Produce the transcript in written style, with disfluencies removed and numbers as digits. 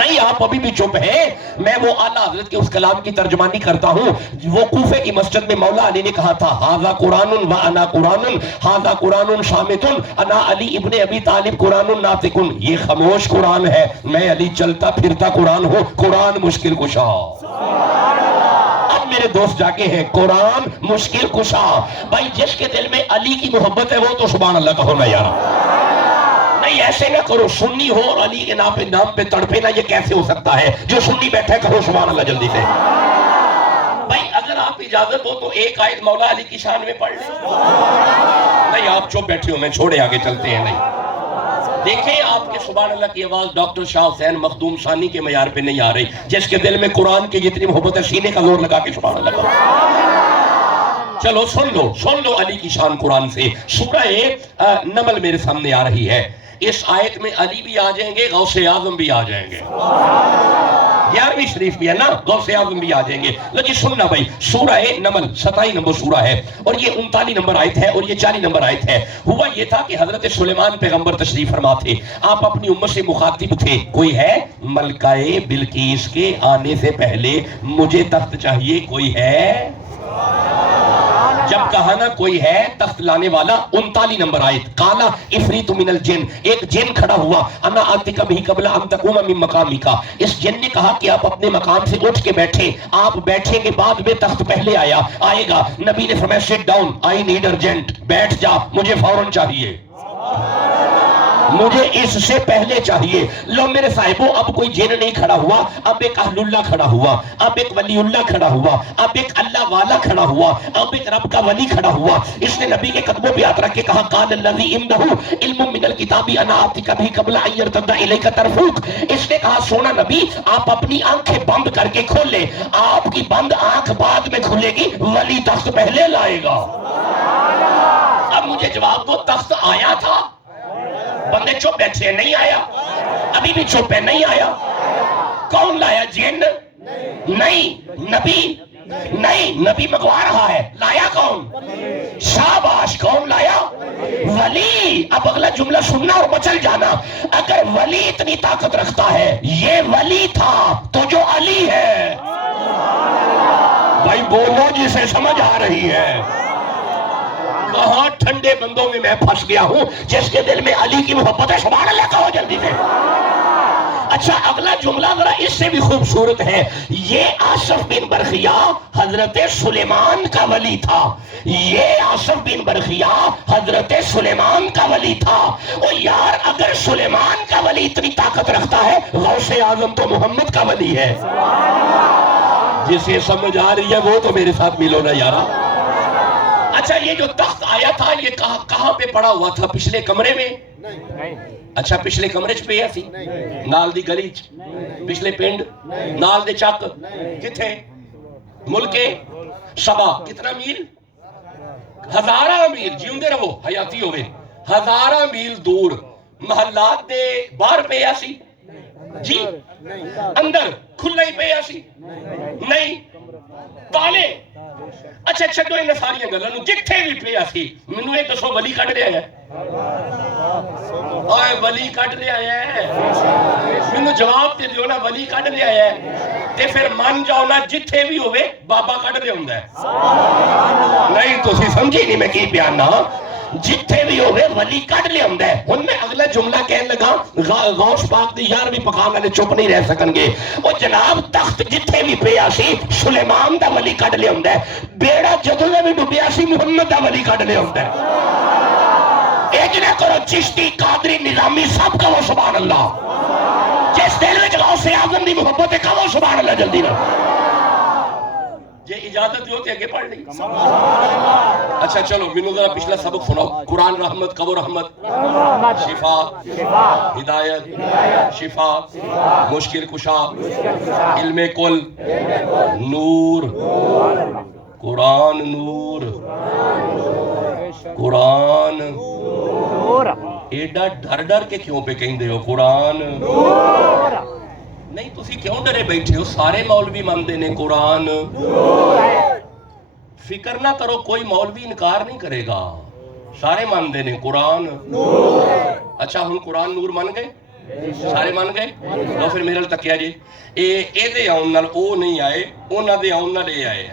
نہیں آپ ابھی بھی چپ ہیں. میں وہ اعلیٰ حضرت کے اس کلام کی ترجمانی کرتا ہوں. وہ کوفے کی مسجد میں مولا علی نے کہا تھا ھذا قرآن و انا قرآن، ھذا قرآن صامت انا علی ابن ابی طالب قرآن ناطق. یہ خاموش قرآن ہے، میں علی چلتا پھرتا قرآن ہوں. قرآن مشکل کشا. اب میرے دوست جاگے ہیں، قرآن مشکل کشا. بھائی جس کے دل میں علی کی محبت ہے وہ تو سبحان اللہ کہو نا یار. نہیں ایسے نہ کرو، سنی ہو اور علی کے نام پہ تڑپے نا، یہ کیسے ہو سکتا ہے؟ جو سنی بیٹھے کہو سبحان اللہ جلدی سے. بھائی اگر آپ اجازت ہو تو ایک آیت مولا علی کی شان میں پڑھ لیں. نہیں آپ چپ بیٹھے ہو، میں چھوڑے آگے چلتے ہیں. نہیں دیکھیں آپ کے سبحان اللہ کی آواز ڈاکٹر شاہ حسین مخدوم ثانی کے معیار پہ نہیں آ رہی. جس کے دل میں قرآن کی جتنی محبت ہے سینے کا زور لگا کے سبحان اللہ کرو. چلو سن لو علی کی شان قرآن سے. سورہ نمل میرے سامنے آ رہی ہے. اس آیت میں علی بھی آ جائیں گے، غوث اعظم بھی آ جائیں گے. 11ویں شریف بھی ہے نا، غوث اعظم بھی آ جائیں گے. لیکن سننا بھائی، سورہ نمل 27 نمبر سورہ ہے اور یہ 39 نمبر آیت ہے اور یہ 40 نمبر آیت ہے. ہوا یہ تھا کہ حضرت سلیمان پیغمبر تشریف فرما تھے. آپ اپنی امت سے مخاطب تھے. کوئی ہے ملکہ بلقیس کے آنے سے پہلے مجھے تخت چاہیے، کوئی ہے؟ جب کہا نا کوئی ہے تخت لانے والا. 39 نمبر آیت، قالا افریت من الجن، ایک جن کھڑا ہوا، انا آتیک بہی قبل ان تقوم من مقامک. اس جن نے کہا کہ آپ اپنے مقام سے اٹھ کے بیٹھیں. آپ بیٹھیں گے بعد میں تخت پہلے آئے گا. نبی نے فرمایا sit down, I need urgent, بیٹھ جا مجھے فوراً چاہیے، مجھے اس سے پہلے چاہیے. لو میرے صاحبوں، اب کوئی جن نہیں کھڑا ہوا، اب ایک اہل اللہ کھڑا ہوا، اب ایک ولی اللہ کھڑا ہوا، اب ایک اللہ والا کھڑا ہوا، اب ایک رب کا ولی کھڑا ہوا. اس نے نبی کے قدموں پہ ہاتھ رکھ کے کہا قال الذی عنده علم من الکتاب انا آتیک بہ قبل ان یرتد الیک طرفک. اس نے کہا سونا نبی آپ اپنی آنکھیں بند کر کے کھول لیں. آپ کی بند آنکھ بعد میں کھلے گی، ولی تخت پہلے لائے گا. اب مجھے جواب دو، تخت آیا تھا؟ بندے چپ بیٹھے، نہیں آیا. ابھی بھی چپ ہے، نہیں آیا. کون لایا؟ جن؟ نہیں. نبی؟ نہیں. نبی منگوا رہا ہے. لایا کون؟ شاباش. کون لایا؟ ولی. اب اگلا جملہ سننا اور مچل جانا. اگر ولی اتنی طاقت رکھتا ہے، یہ ولی تھا تو جو علی ہے، بھائی بولو جسے سمجھ آ رہی ہے. کہاں ٹھنڈے بندوں میں پھنس گیا ہوں. جس کے دل میں علی کی محبت ہے سبحان اللہ کہو جلدی سے. اچھا اگلا جملہ ذرا اس سے بھی خوبصورت ہے. یہ آصف بن برخیا حضرت سلیمان کا ولی تھا. یہ آصف بن برخیا حضرت سلیمان کا ولی تھا. او یار اگر سلیمان کا ولی اتنی طاقت رکھتا ہے، غوث اعظم تو محمد کا ولی ہے. جسے سمجھ آ رہی ہے وہ تو میرے ساتھ ملو نا یارا. اچھا یہ جو تخت آیا تھا یہ کہاں پہ پڑا ہوا تھا؟ پچھلے کمرے میں؟ اچھا پچھلے کمرے چ پیا سی؟ نال دی گلی چ؟ پچھلے پنڈ؟ نال دے چک؟ کتھے؟ ملک سبا. کتنا میل؟ 1000 میل. جیوندے رہو حیاتی ہوئے. 1000 میل دور محلات دے باہر پیا سی؟ جی اندر کھلا ہی پیا سی؟ نہیں. تالے؟ اچھا چھڈو ان ساریاں گلاں نوں. جتھے بھی پیا سی مینوں ایک دسو ولی کڈ رہا ہے؟ اوئے ولی کڈ رہا ہے؟ مینوں جواب تے دیو نا. ولی کڈ رہا ہے تے پھر من جاؤ نا جتھے بھی ہوئے بابا کڈ دے ہوندا ہے. نہیں تسی سمجھی نہیں میں کی بیان نا. جتھے بھی ہوئے ولی کڈ لے ہوندا ہے. ہن میں اگلا جملہ کہن لگا غوث پاک دی 11ویں پکان والے چپ نہیں رہ سکن گے. او جناب تخت جتھے بھی پیا سی سلیمان دا ولی کڈ لے ہوندا ہے. بیڑا جدوں بھی ڈوبیا سی محمد دا ولی کڈ لے ہوندا ہے. اج نہ کرو چشتی قادری نظامی سب کہو سبحان اللہ. جس دل وچ غوث اعظم دی محبت ہے کہو سبحان اللہ جلدی نہ. یہ اجازت ہوتی ہے کہ پڑھ لیں. اچھا چلو مینوں ذرا پچھلا سبق سناؤ. قرآن رحمت کب رحمت؟ شفا ہدایت شفا مشکل کشا علم کل نور. قرآن نور. قرآن ایڈا ڈر ڈر کے کیوں پہ کہیں دے ہو قرآن نہیں؟ تسی کیوں ڈرے بیٹھے ہو؟ سارے مولوی ماندے نے قرآن. فکر نہ کرو کوئی مولوی انکار نہیں کرے گا. سارے ماندے نے قرآن. اچھا ہن قرآن نور مان گئے؟ ਸਾਰੇ ਮੰਨ ਗਏ? ਲਓ ਫਿਰ ਮੇਰੇ ਨਾਲ ਤੱਕਿਆ ਜੀ, ਇਹਦੇ ਆਉਣ ਨਾਲ ਉਹ ਨਹੀਂ ਆਏ, ਉਹਨਾਂ ਦੇ ਆਉਣ ਨਾਲ ਇਹ ਆਏ ਆ।